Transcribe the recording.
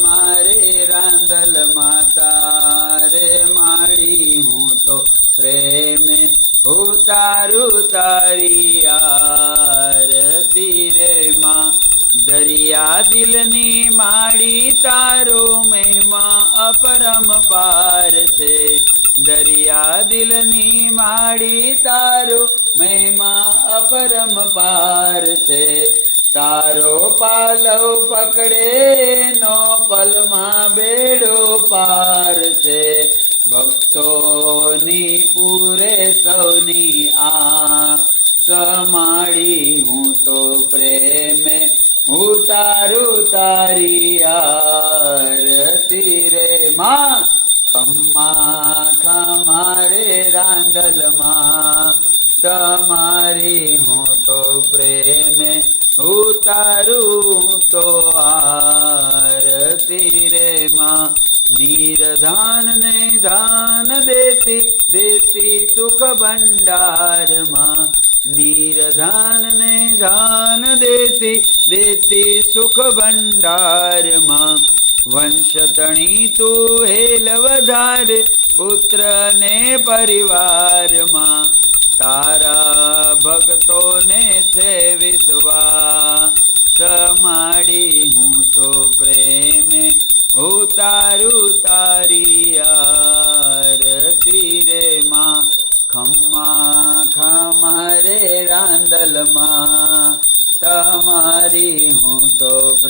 મારે રાંદલ માતા રે માડી હું તો પ્રેમે ઉતારું તારી આરતી રે માં દરિયા દિલની માડી તારો મહિમા અપરમ પાર છે દરિયા દિલની માડી તારો મહિમા અપરમ પાર છે તારો પાલવ પકડે નો પલમાં બેડો પાર છે ભક્તોની પૂરે સૌની આ સમાડી હું તો પ્રેમે ઉતારું તારી આરતી રે માં ખમ્મા ખમ્મા રે રાંદલમાં તમારી હું તો પ્રેમે ઉતારું તો આરતી રે માં નિરધાન ને ધાન દેતી દેતી સુખ ભંડારમાં નિરધાન ને ધાન દેતી દેતી સુખ ભંડારમાં વંશતણી તું હેલ વધારે પુત્ર ને પરિવારમાં તારા ભક્તોને છે વિશ્વાસ સમાડી હું તો પ્રેમે ઉતારું તારી આરતી રે માં ખમ્મા ખમ્મા રે રાંદલમાં તમારી હું તો